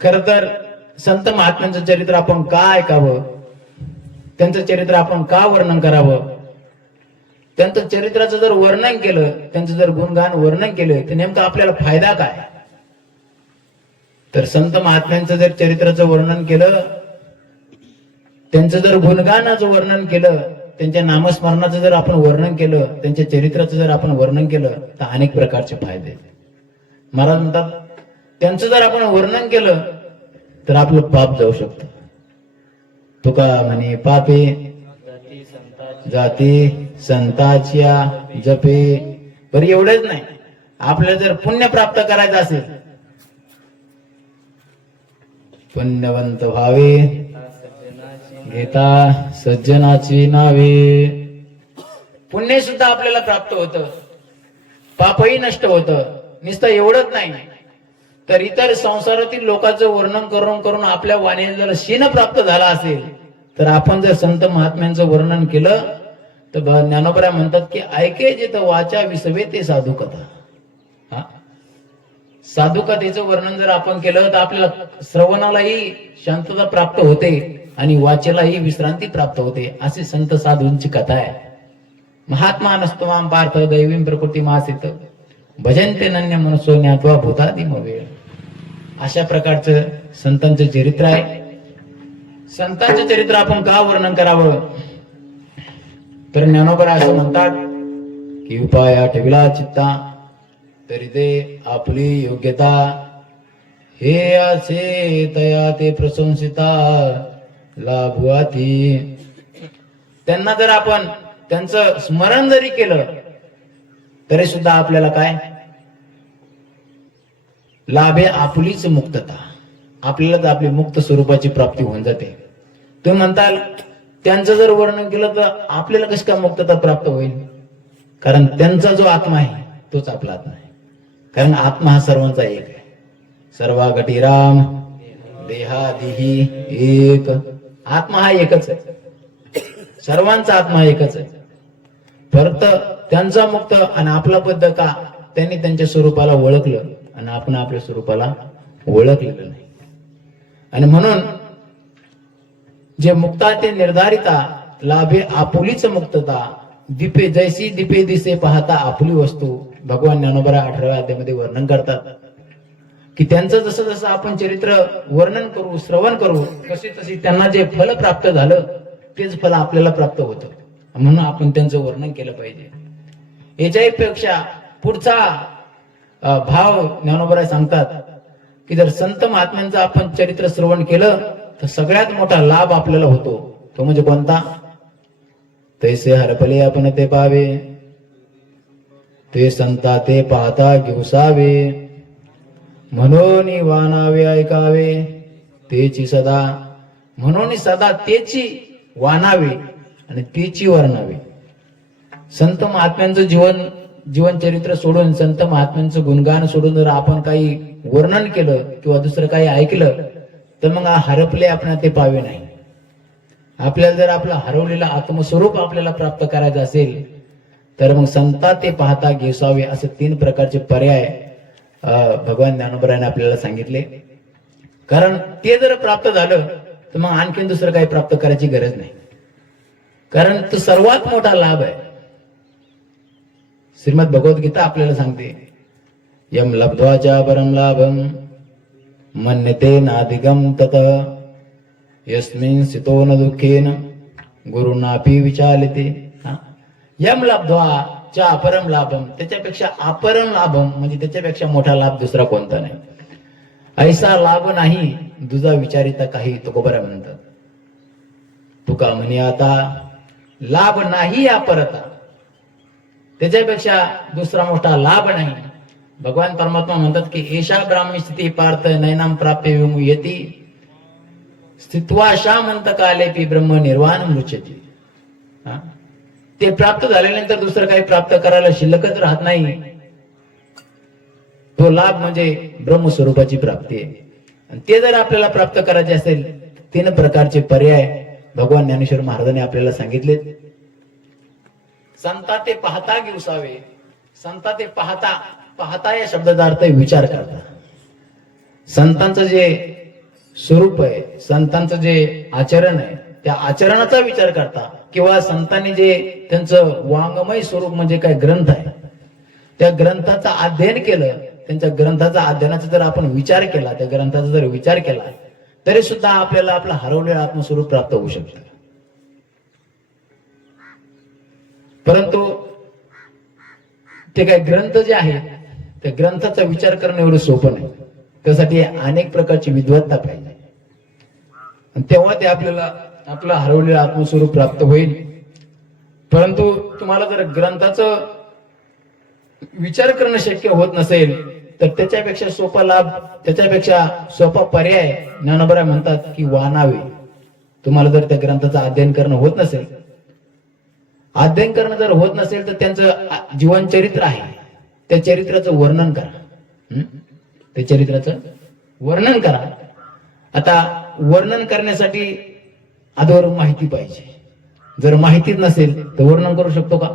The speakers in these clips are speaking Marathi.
खर तर संत महात्म्यांचं चरित्र आपण का ऐकावं? त्यांचं चरित्र आपण का वर्णन करावं? त्यांचं चरित्राचं जर वर्णन केलं त्यांचं जर गुणगान वर्णन केलं तर नेमकं आपल्याला फायदा काय? तर संत महात्म्यांचं जर चरित्राचं वर्णन केलं त्यांचं जर गुणगानाचं वर्णन केलं त्यांच्या नामस्मरणाचं जर आपण वर्णन केलं त्यांच्या चरित्राचं जर आपण वर्णन केलं तर अनेक प्रकारचे फायदे आहेत. महाराज म्हणतात त्यांचं जर आपण वर्णन केलं तर आपलं पाप जाऊ शकत. तुका म्हणे पापे जाती संताच्या जपे. पर एवढेच नाही. आपल्याला जर पुण्य प्राप्त करायचं असेल पुण्यवंत व्हावे. घेता सज्जनाची नावे. पुण्य सुद्धा आपल्याला प्राप्त होतं. पापही नष्ट होतं. नुसतं एवढंच नाही. तर इतर संसारातील लोकांचं वर्णन करून करून आपल्या वाणीने जर शीन प्राप्त झाला असेल तर आपण जर संत महात्म्यांचं वर्णन केलं तर ज्ञानोबरा म्हणतात की ऐके जिथं वाचा विसवे ते साधू कथा साधू कथेचं वर्णन जर आपण केलं तर आपल्याला श्रवणालाही शांतता प्राप्त होते आणि वाचेलाही विश्रांती प्राप्त होते. अशी संत साधूंची कथा आहे. महात्मा नस्तवाम पार्थ दैवीम प्रकृती मासित भजनते नन्य मनसो ज्ञात्वा भूतादिम वेळ अशा प्रकारचं संतांचं चरित्र आहे. संतांचं चरित्र आपण का वर्णन करावं? तर ज्ञानोबरा असं म्हणतात की उपाया ठेविला चित्ता तरी ते आपली योग्यता. हे असे तया ते प्रशंसिता लाभुआती त्यांना जर आपण त्यांचं स्मरण जरी केलं तरी सुद्धा आपल्याला काय? लाभे आपलीच मुक्तता. आपल्यालाच आपली मुक्त स्वरूपाची प्राप्ती होऊन जाते. तुम्ही म्हणताल त्यांचं जर वर्णन केलं तर आपल्याला कशी काय मुक्तता प्राप्त होईल? कारण त्यांचा जो आत्मा आहे तोच आपला आत्मा आहे. कारण आत्मा हा सर्वांचा एक आहे. सर्वा राम देहादिही एक. आत्मा हा एकच आहे. सर्वांचा आत्मा एकच आहे. फक्त त्यांचा मुक्त आणि आपला बद्ध का त्यांनी त्यांच्या स्वरूपाला ओळखलं. आणि आपण आपल्या स्वरूपाला ओळखलेलं नाही. आणि म्हणून जे मुक्ता ते निर्धारिता लाभे आपुलीच मुक्तता दीपे जैसी दीपे दिसे पाहता आपली वस्तू भगवान ज्ञानोबरा अठराव्या अध्यामध्ये वर्णन करतात. की त्यांचं जसं जसं आपण चरित्र वर्णन करू श्रवण करू तशी तशी त्यांना जे फल प्राप्त झालं तेच फल आपल्याला प्राप्त होतं. म्हणून आपण त्यांचं वर्णन केलं पाहिजे. याच्याही पेक्षा पुढचा भाव ज्ञानोबराय सांगतात की जर संत महात्म्यांचं आपण चरित्र श्रवण केलं तर सगळ्यात मोठा लाभ आपल्याला होतो. तो म्हणजे कोणता? तैसे हरपले आपण ते पावे. ते संता ते पाहता घेऊसावे म्हणून वानावे ऐकावे. तेची सदा म्हणून सदा तेची वानावे आणि तेची वर्णावे. संत महात्म्यांचं जीवन जीवनचरित्र सोडून संत महात्म्यांचं गुणगान सोडून जर आपण काही वर्णन केलं किंवा दुसरं काही ऐकलं तर मग हरपले आपण ते पावे नाही. आपल्याला जर आपलं हरवलेलं आत्मस्वरूप आपल्याला प्राप्त करायचं असेल तर मग संता ते पाहता घेसावे असे तीन प्रकारचे पर्याय भगवान ज्ञानोबराने आपल्याला सांगितले. कारण ते जर प्राप्त झालं तर मग आणखीन दुसरं काही प्राप्त करायची गरज नाही. कारण तो सर्वात मोठा लाभ आहे. श्रीमद भगवद्गीता आपल्याला सांगते. यम लब्ध्वाच्या परम लाभम मन्यते नाधिगम तत यस्मिन सितो न दुःखेन गुरुनापी विचारते यम लब्ध्वा च्या अपरम लाभम त्याच्यापेक्षा अपरम लाभम म्हणजे त्याच्यापेक्षा मोठा लाभ दुसरा कोणता नाही. ऐसा लाभ नाही दुजा विचारिता काही तुकोबरा म्हणतात तुका म्हणे आता लाभ नाही अपरता त्याच्यापेक्षा दुसरा मोठा लाभ नाही. भगवान परमात्मा म्हणतात की एशा ब्राह्मी स्थिती पार्थ नैनाम प्राप्य विमुयती स्थित्वा स्थित्वाशा म्हणत कालेपी ब्रह्म निर्वाण मृचती हा? ते प्राप्त झाल्यानंतर दुसरं काही प्राप्त करायला शिल्लकच राहत नाही. तो लाभ म्हणजे ब्रह्मस्वरूपाची प्राप्ती आहे. आणि ते जर आपल्याला प्राप्त करायचे असेल तीन प्रकारचे पर्याय भगवान ज्ञानेश्वर महाराजांनी आपल्याला सांगितले संता ते पाहता घेऊसावे संता ते पाहता पाहता या शब्दाचा अर्थ विचार करता. संतांचं जे स्वरूप आहे संतांचं जे आचरण आहे त्या आचरणाचा विचार करता. किंवा संतांनी जे त्यांचं वाङ्मय स्वरूप म्हणजे काय ग्रंथ आहे त्या ग्रंथाचा अध्ययन केलं त्यांच्या ग्रंथाचा अध्ययनाचा जर आपण विचार केला त्या ग्रंथाचा जर विचार केला तरी सुद्धा आपल्याला आपलं हरवलेलं आत्मस्वरूप प्राप्त होऊ शकतं. परंतु ते काय ग्रंथ जे आहेत त्या ग्रंथाचा विचार करणं एवढं सोपं नाही. त्यासाठी अनेक प्रकारची विद्वत्ता पाहिजे. तेव्हा ते आपल्याला आपलं हरवलेलं आत्मस्वरूप प्राप्त होईल. परंतु तुम्हाला जर ग्रंथाचं विचार करणं शक्य होत नसेल तर त्याच्यापेक्षा सोपा लाभ त्याच्यापेक्षा सोपा पर्याय ज्ञानोबरा म्हणतात की वानावे तुम्हाला जर त्या ग्रंथाचं अध्ययन करणं होत नसेल अध्ययन करणं जर होत नसेल तर त्यांचं जीवन चरित्र आहे. त्या चरित्राचं वर्णन करा. त्या चरित्राचं वर्णन करा. आता वर्णन करण्यासाठी आधीवर माहिती पाहिजे. जर माहितीच नसेल तर वर्णन करू शकतो का?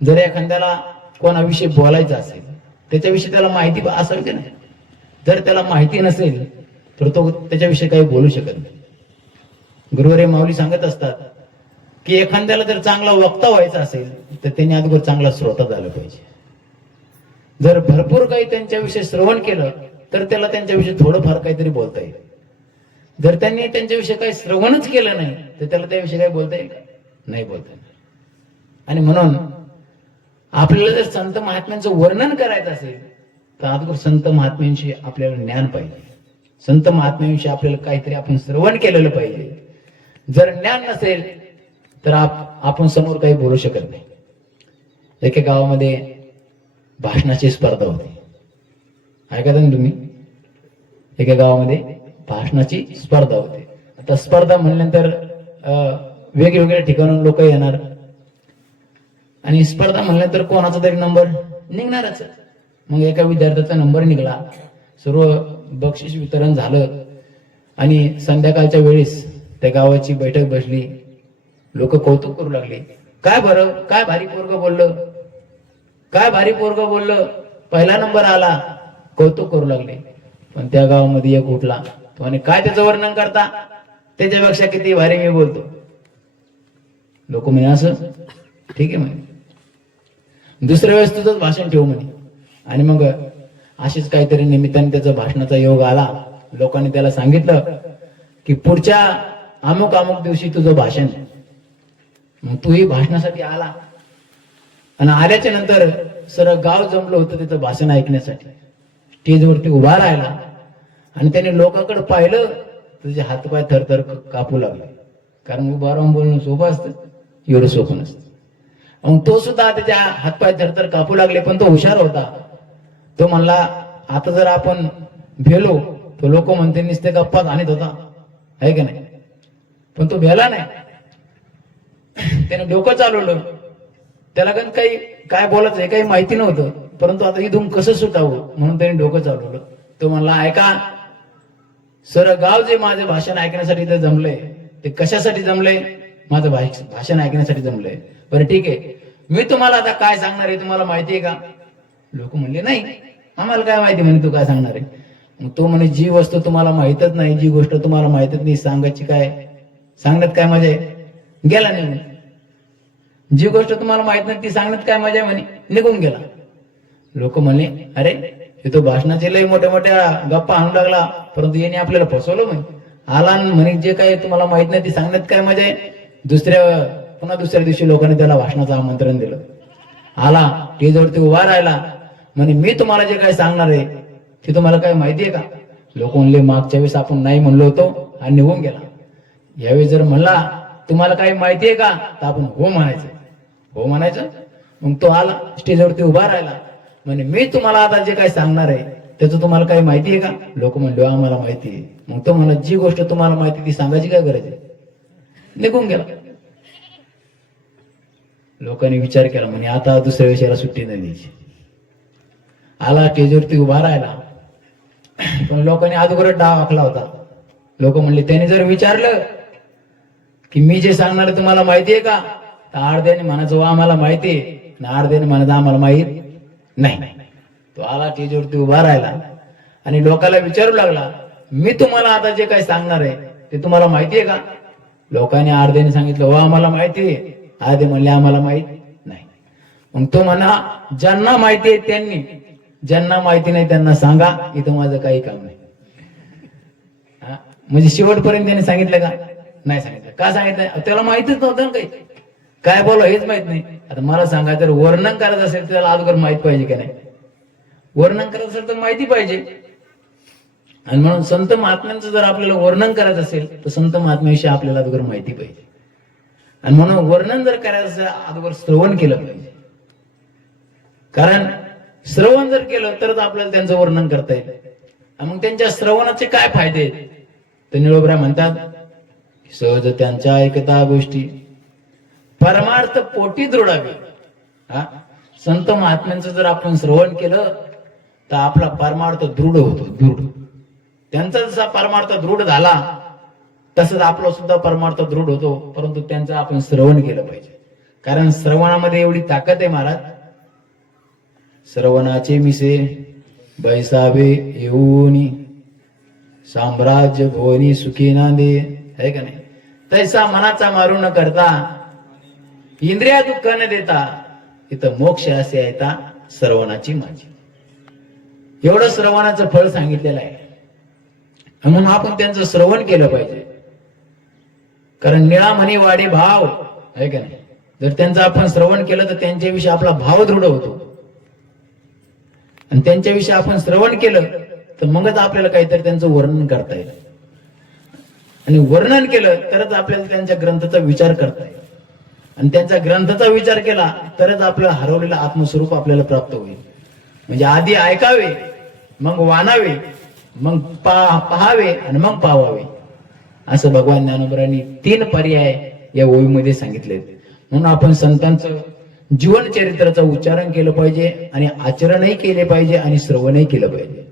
जर एखाद्याला कोणाविषयी बोलायचं असेल त्याच्याविषयी त्याला माहिती असावी की नाही? जर त्याला माहिती नसेल तर तो त्याच्याविषयी काही बोलू शकत नाही. गुरुवारे माऊली सांगत असतात की एखाद्याला जर चांगला वक्ता व्हायचा असेल तर त्यांनी अगोदर चांगला श्रोता झाला पाहिजे. जर भरपूर काही त्यांच्याविषयी श्रवण केलं तर त्याला त्यांच्याविषयी थोडंफार काहीतरी बोलता येईल. जर त्यांनी त्यांच्याविषयी काही श्रवणच केलं नाही तर त्याला त्याविषयी काही बोलता येईल का? नाही बोलता येणार. आणि म्हणून आपल्याला जर संत महात्म्यांचं वर्णन करायचं असेल तर अगोदर संत महात्म्यांशी आपल्याला ज्ञान पाहिजे. संत महात्म्यांविषयी आपल्याला काहीतरी आपण श्रवण केलेलं पाहिजे. जर ज्ञान नसेल तर आप- आपण समोर काही बोलू शकत नाही. एका गावामध्ये भाषणाची स्पर्धा होती. ऐकता ना तुम्ही? एका गावामध्ये भाषणाची स्पर्धा होती. आता स्पर्धा म्हणल्यानंतर वेगवेगळ्या ठिकाणून लोक येणार. आणि स्पर्धा म्हणल्यानंतर कोणाचा तरी नंबर निघणारच. मग एका विद्यार्थ्याचा नंबर निघाला. सर्व बक्षीस वितरण झालं. आणि संध्याकाळच्या वेळेस त्या गावाची बैठक बसली. लोक कौतुक करू लागले. काय बरं? काय भारी पोरग बोललं? काय भारी पोरग बोललं? पहिला नंबर आला. कौतुक करू लागले. पण त्या गावामध्ये एक उठला. तो आणि काय त्याचं वर्णन करता? त्याच्यापेक्षा किती भारी मी बोलतो. लोक म्हणे असं? ठीक आहे म्हणे. दुसऱ्या वेळेस तुझंच भाषण ठेवू म्हणे. आणि मग अशीच काहीतरी निमित्ताने त्याचा भाषणाचा योग आला. लोकांनी त्याला सांगितलं की पुढच्या अमुक अमुक दिवशी तुझं भाषण आहे. मग तूही भाषणासाठी आला. आणि आल्याच्यानंतर सर गाव जमलं होतं त्याचं भाषण ऐकण्यासाठी. स्टेजवरती उभा राहिला. आणि त्याने लोकांकडे पाहिलं तुझे हातपाय थरथर कापू लागले. कारण उभा राहून बोलणं सोपं असतं. एवढं सोपं नसतं. मग तो सुद्धा त्याच्या हातपाय थरथर कापू लागले पण तो हुशार होता. तो म्हणला आता जर आपण भेलो तो लोक म्हणते नुसते गप्पात आणत होता. आहे का नाही? पण तो भेला नाही. त्याने डोकं चालवलं. त्याला पण काही काय बोलायचं हे काही माहिती नव्हतं. परंतु आता इथून कसं सुटावं म्हणून त्याने डोकं चालवलं. तो म्हणला ऐका सर गाव जे माझं भाषण ऐकण्यासाठी इथं जमलंय ते कशासाठी जमलंय? माझं भाष- भाषण ऐकण्यासाठी जमलंय. बरं ठीक आहे. मी तुम्हाला आता काय सांगणार आहे तुम्हाला माहिती आहे का? लोक म्हणले नाही. आम्हाला काय माहिती म्हणे तू काय सांगणार आहे? मग तो म्हणे जी वस्तू तुम्हाला माहितच नाही जी गोष्ट तुम्हाला माहितच नाही सांगायची काय? सांगण्यात काय मजा आहे? गेला नाही जी गोष्ट तुम्हाला माहीत नाही ती सांगण्यात काय मजा म्हणे? निघून गेला. लोक म्हणले अरे हे तो भाषणाचे लय मोठ्या मोठ्या गप्पा आणू लागला परंतु याने आपल्याला फसवलं म्हणे. आला आणि म्हणे जे काय तुम्हाला माहीत नाही ती सांगण्यात काय मजा आहे? दुसऱ्या पुन्हा दुसऱ्या दिवशी लोकांनी त्याला भाषणाचं आमंत्रण दिलं. आला स्टेजवरती उभा राहिला. म्हणे मी तुम्हाला जे काय सांगणार आहे ते तुम्हाला काय माहिती आहे का? लोक म्हणले मागच्या वेळेस आपण नाही म्हणलो होतो आणि निघून गेला. यावेळी जर म्हणला तुम्हाला काही माहिती आहे का? तर आपण हो म्हणायचं. हो म्हणायचं? मग तो आला स्टेजवरती उभा राहिला. म्हणे मी तुम्हाला आता जे काय सांगणार आहे त्याचं तुम्हाला काही माहिती आहे का? लोक म्हणले आम्हाला माहिती आहे. मग तो म्हणत जी गोष्ट तुम्हाला माहिती ती सांगायची काय गरज आहे? निघून गेला. लोकांनी विचार केला म्हणे आता दुसऱ्या विषयाला सुट्टी नाही द्यायची. आला स्टेजवरती उभा राहिला. पण लोकांनी अगोदर डाव आखला होता. लोक म्हणले त्याने जर विचारलं की मी जे सांगणार आहे तुम्हाला माहिती आहे का? तर अर्ध्याने म्हणायचं आम्हाला माहिती आहे आणि अर्ध्याने म्हणायचं आम्हाला माहीत नाही तो आला स्टेजवरती उभा राहिला आणि लोकांना विचारू लागला मी तुम्हाला आता जे काही सांगणार आहे ते तुम्हाला माहिती आहे का लोकांनी अर्ध्याने सांगितलं हो आम्हाला माहिती आहे अर्धे म्हणले आम्हाला माहीत नाही मग तो म्हणा ज्यांना माहिती आहे त्यांनी ज्यांना माहिती नाही त्यांना सांगा इथं माझं काही काम नाही हा? म्हणजे शेवटपर्यंत त्यांनी सांगितलं का नाही सांगितलं का सांगितलं त्याला माहितीच नव्हतं ना काही काय बोला हेच माहीत नाही. आता मला सांगा जर वर्णन करायचं असेल तर त्याला अगोदर माहीत पाहिजे का नाही? वर्णन करायचं असेल तर माहिती पाहिजे. आणि म्हणून संत महात्म्यांचं जर आपल्याला वर्णन करायचं असेल तर संत महात्म्याविषयी आपल्याला अगोदर माहिती पाहिजे. आणि म्हणून वर्णन जर करायचं असेल अगोदर श्रवण केलं पाहिजे. कारण श्रवण जर केलं तरच आपल्याला त्यांचं वर्णन करता येईल. आणि मग त्यांच्या श्रवणाचे काय फायदे आहेत? तर निळोबरा म्हणतात सहज त्यांच्या ऐकता गोष्टी. परमार्थ पोटी दृढावी हा? संत महात्म्यांचं जर आपण श्रवण केलं तर आपला परमार्थ दृढ होतो दृढ. त्यांचा जसा परमार्थ दृढ झाला तसंच आपला सुद्धा परमार्थ दृढ होतो परंतु त्यांचं आपण श्रवण केलं पाहिजे. कारण श्रवणामध्ये एवढी ताकद आहे महाराज. श्रवणाचे मिसे बैसावे येऊनी साम्राज्य भुवनी सुखी नांदे. आहे का नाही? तैसा मनाचा मारू न करता इंद्रिया दुःख न देता इथं मोक्ष असे येता श्रवणाची माझी. एवढं श्रवणाचं फळ सांगितलेलं आहे. म्हणून आपण त्यांचं श्रवण केलं पाहिजे. कारण निळा म्हणे वाडे भाव आहे का नाही? जर त्यांचं आपण श्रवण केलं तर त्यांच्याविषयी आपला भाव दृढ होतो. आणि त्यांच्याविषयी आपण श्रवण केलं तर मगच आपल्याला काहीतरी त्यांचं वर्णन करता येईल. आणि वर्णन केलं तरच आपल्याला त्यांच्या ग्रंथाचा विचार करता येईल. आणि त्यांच्या ग्रंथाचा विचार केला तरच आपलं हरवलेलं आत्मस्वरूप आपल्याला प्राप्त होईल. म्हणजे आधी ऐकावे मग वानावे मग पा पहावे आणि मग पावावे. असं भगवान ज्ञानोबरांनी तीन पर्याय या ओळीमध्ये सांगितले म्हणून आपण संतांचं जीवन चरित्राचं उच्चारण केलं पाहिजे आणि आचरणही केले पाहिजे आणि श्रवणही केलं पाहिजे.